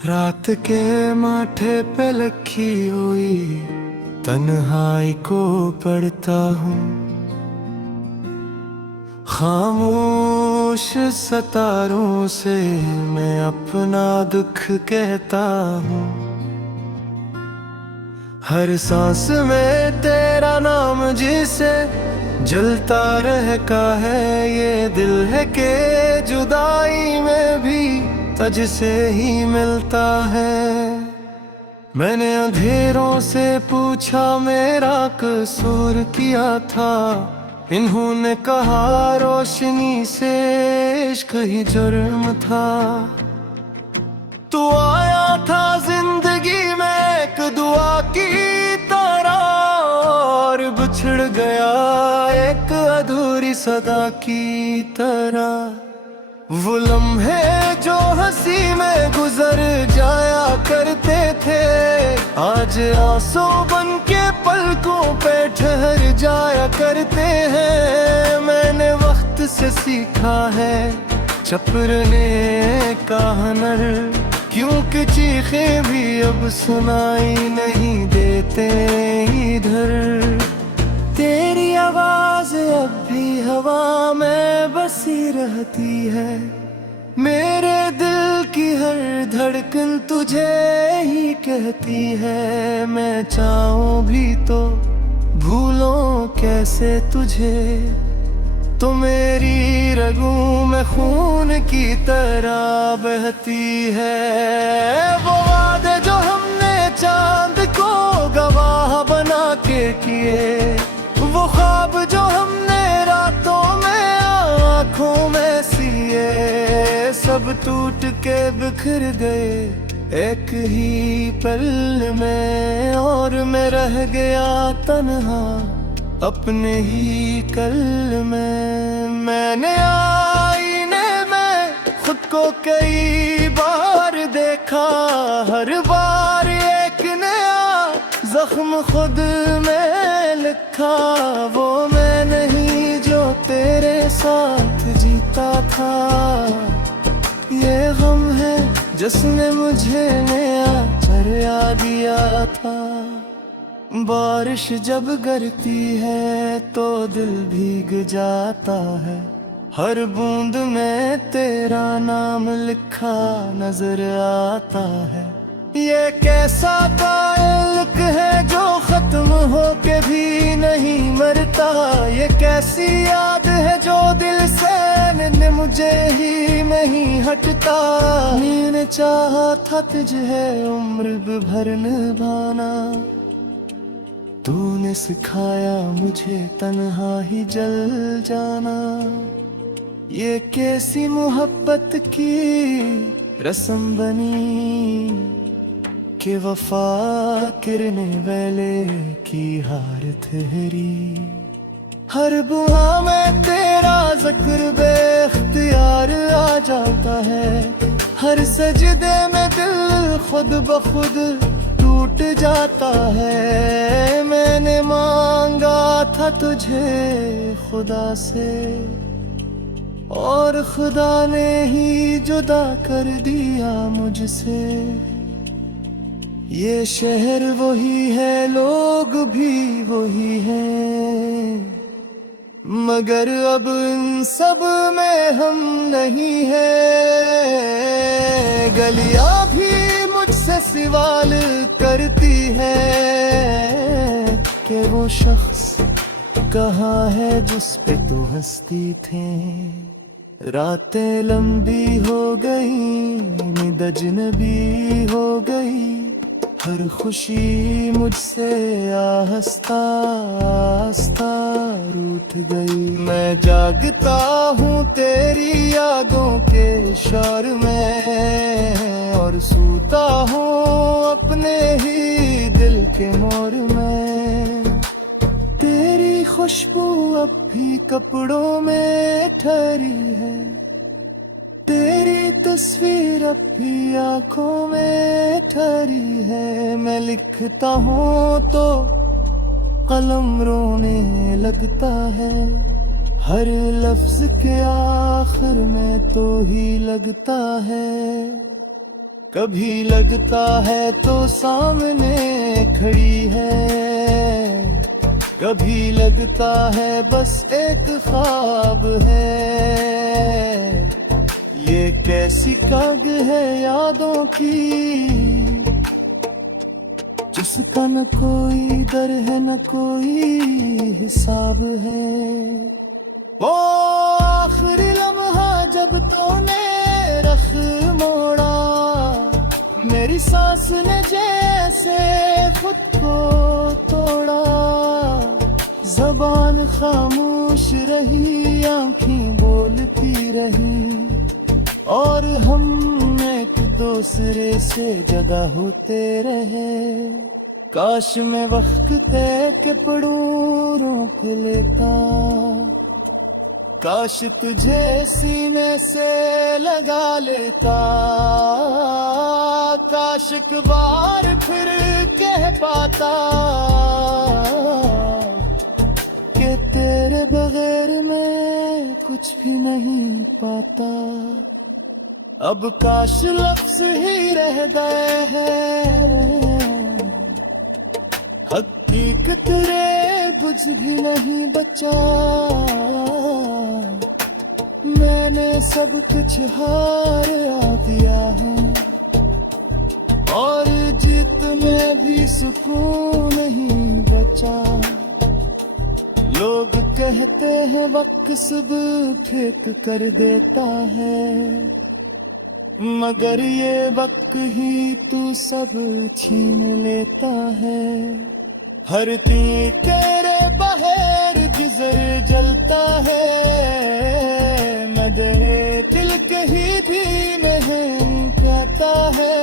रात के माथे पे लखी हुई तन्हाई को पढ़ता हूँ। खामोश सतारों से मैं अपना दुख कहता हूँ। हर सांस में तेरा नाम जिसे जलता रहता है ये दिल है के जुदाई में भी तुझसे ही मिलता है। मैंने अंधेरों से पूछा मेरा कसूर किया था, इन्होंने कहा रोशनी से इश्क ही जुर्म था। तू आया था जिंदगी में एक दुआ की तरह और बिछड़ गया एक अधूरी सदा की तरह। वो लम्हे जो हंसी में गुजर जाया करते थे आज आंसू बन के पलकों पे ठहर जाया करते हैं। मैंने वक्त से सीखा है चपरने का हुनर, क्योंकि चीखे भी अब सुनाई नहीं देते इधर। तेरी आवाज अब भी हवा में बसी रहती है, मेरे दिल की हर धड़कन तुझे ही कहती है। मैं चाहूं भी तो भूलों कैसे तुझे, तो मेरी रगों में खून की तरह बहती है। वो वादे जो हमने चांद को गवाह बना के किए, वो ख्वाब जो हमने रातों में आँखों में सिए, सब टूट के बिखर गए एक ही पल में। और मैं रह गया तन्हा अपने ही कल में। मैंने आईने में खुद को कई बार देखा, हर बार एक नया जख्म खुद में लिखा। वो मैं नहीं जो तेरे साथ जीता था, ये गम है जिसने मुझे नया चर्या दिया था। बारिश जब गिरती है तो दिल भीग जाता है, हर बूंद में तेरा नाम लिखा नजर आता है। ये कैसा ताल्लुक है जो खत्म हो के भी नहीं मरता, ये कैसी याद है जो दिल से मुझे ही नहीं हटता। मैंने चाहा था तुझे उम्र भर निभाना, तूने सिखाया मुझे तन्हा ही जल जाना। ये कैसी मोहब्बत की रस्म बनी कि वफा करने वाले की हार ठहरी। हर बुआ में तेरा जिक्र बेख्तियार आ जाता है, हर सजदे में दिल खुद ब खुद टूट जाता है। मैंने मांगा था तुझे खुदा से और खुदा ने ही जुदा कर दिया मुझसे। ये शहर वही है लोग भी वही हैं, मगर अब इन सब में हम नहीं हैं। गलियां भी मुझसे सवाल करती है कि वो शख्स कहाँ है जिस पे तू हंसती थे। रातें लंबी हो गई नींद अजनबी हो गई, हर खुशी मुझसे आहिस्ता आहिस्ता रूठ गई। मैं जागता हूँ तेरी यादों के शोर में और सूता हूँ अपने ही दिल के मोर में। तेरी खुशबू अब भी कपड़ों में ठहरी है, तेरी तस्वीर अब भी आंखों में ठहरी है। मैं लिखता हूँ तो कलम रोने लगता है, हर लफ्ज के आखिर में तो ही लगता है कभी लगता है तो सामने खड़ी है, कभी लगता है बस एक ख्वाब है। ये कैसी काग है यादों की, जिसका न कोई दर है न कोई हिसाब है। वो आखिरी लम्हा जब तूने रख मोड़ा, मेरी सांस ने जैसे खुद को तोड़ा। ज़बान खामोश रही, आँखें बोलती रही, और हम एक दूसरे से जुदा होते रहे। काश मैं वक्त दे के पड़ूं रोक लेता, काश तुझे सीने से लगा लेता। काश एक बार फिर कह पाता कि तेरे बगैर मैं कुछ भी नहीं पाता। अब काश लफ्ज़ ही रह गए हैं, हकीकत रे कुछ भी नहीं बचा। मैंने सब कुछ हार दिया है, और जीत में भी सुकून नहीं बचा। लोग कहते हैं वक्त सब फेंक कर देता है, मगर ये वक्त ही तू सब छीन लेता है। हर तीर तेरे बहर गुजर जलता है, मगर दिल कहीं भी नहीं कहता है।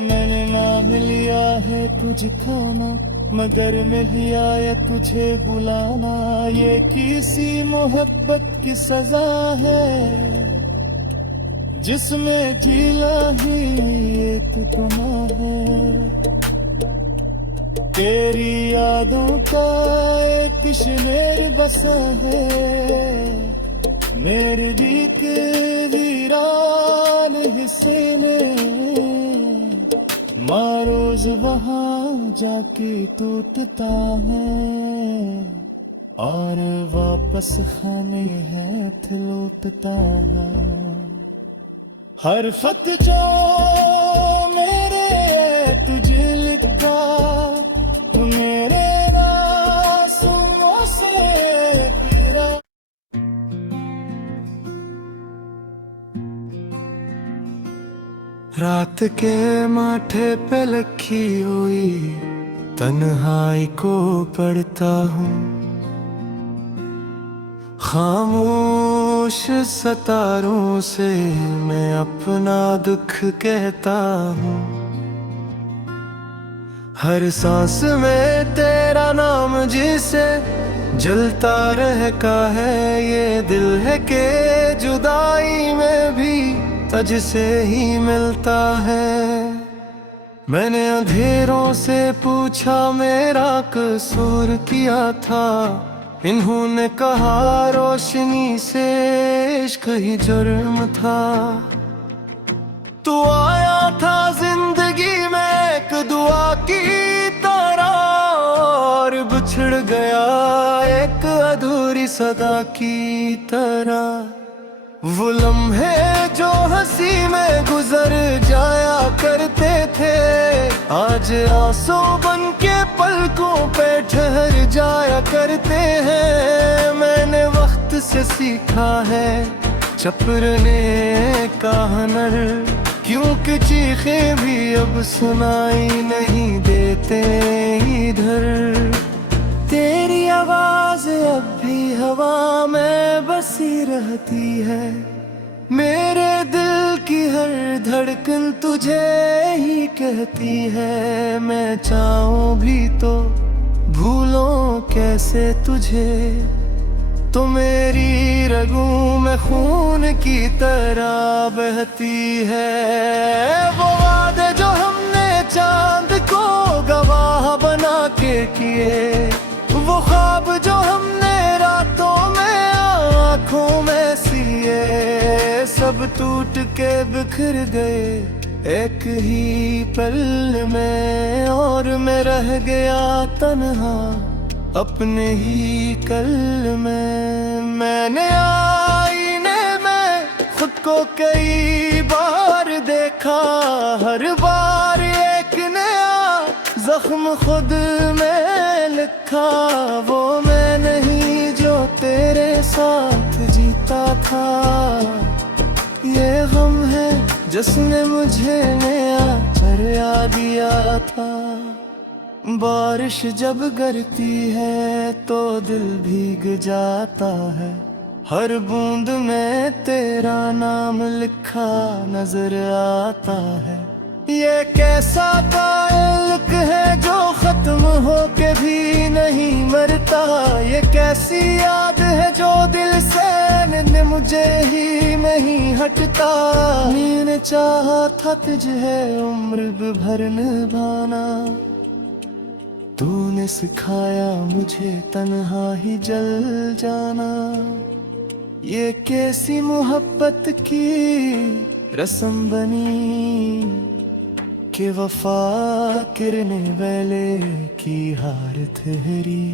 मैंने नाम लिया है तुझ खाना, मगर मिल आया तुझे बुलाना। ये किसी मोहब्बत की सजा है, जिसमें जीना ही एक गुनाह है। तेरी यादों का एक शेर बसा है, मेरे दिल वीरान हिस्से में। रोज वहाँ जाके टूटता है, और वापस खाने हाथ लौटता है। हर खत जो मेरे तुझे लिखा, मेरे आंसुओं से तेरा। रात के माथे पे लखी हुई तन्हाई को पढ़ता हूँ, खामोश सितारों से मैं अपना दुख कहता हूँ। हर सांस में तेरा नाम जिसे जलता रहता है, ये दिल है के जुदाई में भी तुझसे ही मिलता है। मैंने अंधेरों से पूछा मेरा कसूर किया था, इन्होंने कहा रोशनी से इश्क ही जुर्म था। तू आया था जिंदगी में एक दुआ की तरह, और बिछड़ गया एक अधूरी सदा की तरह। वो लम्हे जो हंसी में गुजर जाया करते थे, आज आंसू बन के पलकों पे ठहर जाया करते हैं। मैंने वक्त से सीखा है चपरने का हुनर, क्योंकि चीखें भी अब सुनाई नहीं देते इधर। तेरी आवाज अब भी हवा में बसी रहती है, मेरे दिल की हर धड़कन तुझे ही कहती है। मैं चाहूं भी तो भूलूं कैसे तुझे, तो मेरी रगों में खून की तरह बहती है। वो वादे जो हमने चांद को गवाह बना के किए, वो ख्वाब जो हमने रातों में आँखों में सिए, सब टूट के बिखर गए एक ही पल में, और मैं रह गया तन्हा अपने ही कल में। मैंने आईने में खुद को कई बार देखा, हर बार एक नया जख्म खुद में लिखा। वो मैं नहीं जो तेरे साथ जीता था, ये गम है जिसने मुझे नया चर्या दिया था। बारिश जब गिरती है तो दिल भीग जाता है, हर बूंद में तेरा नाम लिखा नजर आता है। ये कैसा ताल्लुक है जो खत्म हो के भी नहीं मरता, ये कैसी याद है जो दिल से मुझे ही नहीं हटता। मैंने चाहा था तुझे उम्र भर निभाना, तूने सिखाया मुझे तन्हा ही जल जाना। ये कैसी मोहब्बत की रस्म बनी कि वफा किरने वाले की हार ठहरी।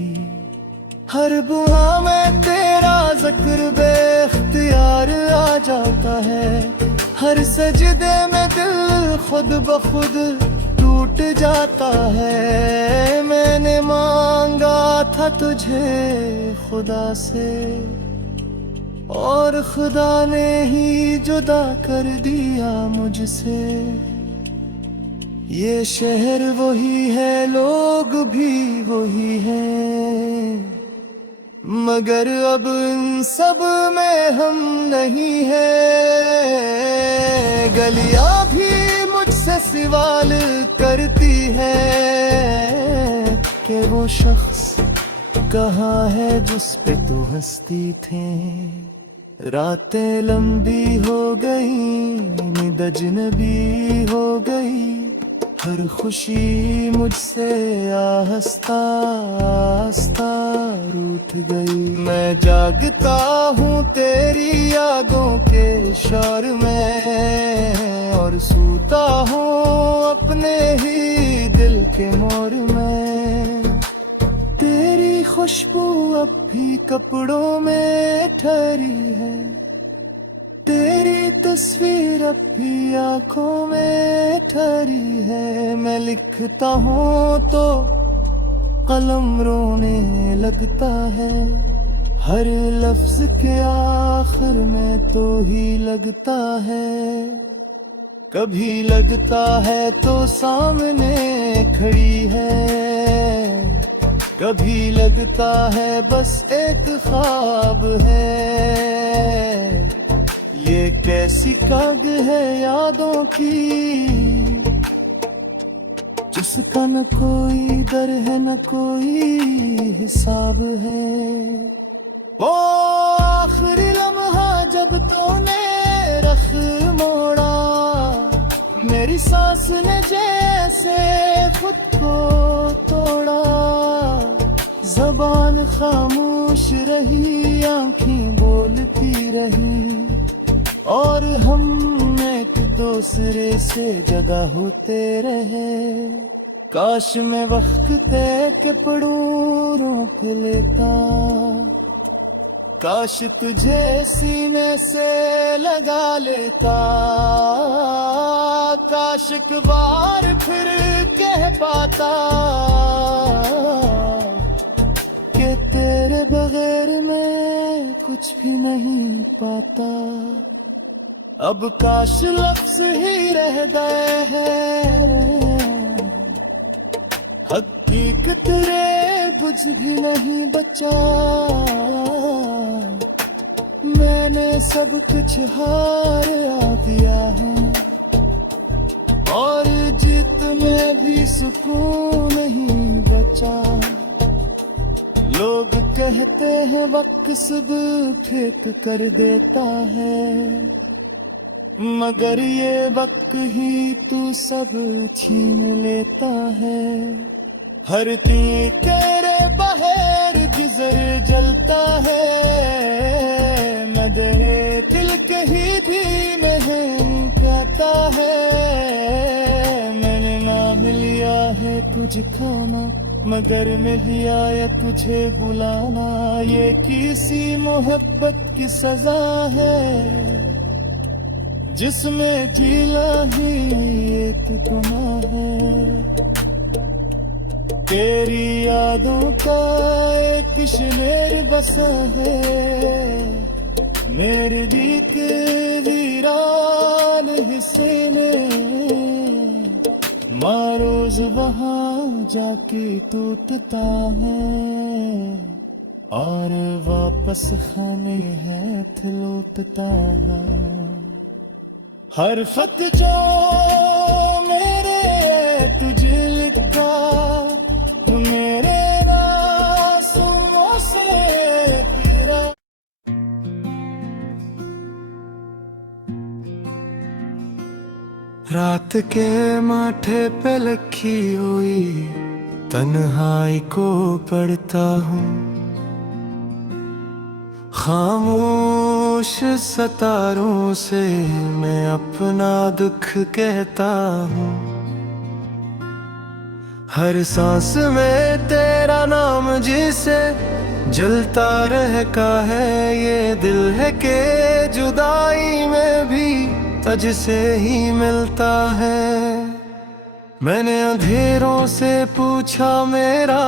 हर बुआ में तेरा जिक्र बेख्तियार आ जाता है, हर सजदे में दिल खुद ब खुद टूट जाता है। मैंने मांगा था तुझे खुदा से, और खुदा ने ही जुदा कर दिया मुझसे। ये शहर वही है, लोग भी वही हैं, मगर अब इन सब में हम नहीं हैं। गलियां भी मुझसे सवाल करती है कि वो शख्स कहाँ है जिस पे तो हंसती थे। रातें लंबी हो गई, नींद अजनबी हो गई, हर खुशी मुझसे आहिस्ता आहिस्ता रूठ गई। मैं जागता हूँ तेरी यादों के शोर में, और सूता हूँ अपने ही दिल के मोर में। तेरी खुशबू अब भी कपड़ों में ठहरी है, तेरी तस्वीर अब भी आंखों में ठहरी है। मैं लिखता हूँ तो कलम रोने लगता है, हर लफ्ज के आखिर में तो ही लगता है। कभी लगता है तो सामने खड़ी है, कभी लगता है बस एक ख्वाब है। ये कैसी काग है यादों की, जिसका न कोई दर है न कोई हिसाब है। वो आखिरी लम्हा जब तूने रख मोड़ा, मेरी सांस ने जैसे खुद को तोड़ा। ज़बान खामोश रही, आंखें बोलती रही, और हम एक दूसरे से जुदा होते रहे। काश मैं वक्त तय के पड़ूरों पे लेता, काश तुझे सीने से लगा लेता। काश एक बार फिर कह पाता कि तेरे बगैर मैं कुछ भी नहीं पाता। अब काश लफ्ज ही रह गए हैं, हकीकत रे बुझ भी नहीं बचा। मैंने सब कुछ हार दिया है, और जीत में भी सुकून नहीं बचा। लोग कहते हैं वक्त सब फेंक कर देता है, मगर ये वक्त ही तू सब छीन लेता है। हर तीर तेरे बहेर गुजर जलता है, मगर दिल के ही भी खोना मगर मिल आया तुझे बुलाना। ये किसी मोहब्बत की सजा है जिसमें जीना ही एक गुनाह है। तेरी यादों का एक शेर बसा है मेरे दिल के वीरान हिस्से में। रोज वहाँ जाके टूटता है और वापस खाने हाथ लौटता है। हर खत जो मेरे तुझे लिखा मेरे आंसुओं से तेरा। रात के माथे पे लखी हुई तन्हाई को पढ़ता हूँ। खामोश सितारों से मैं अपना दुख कहता हूँ। हर सांस में तेरा नाम जिसे जलता रहता है ये दिल है के जुदाई में भी तुझसे ही मिलता है। मैंने अंधेरों से पूछा मेरा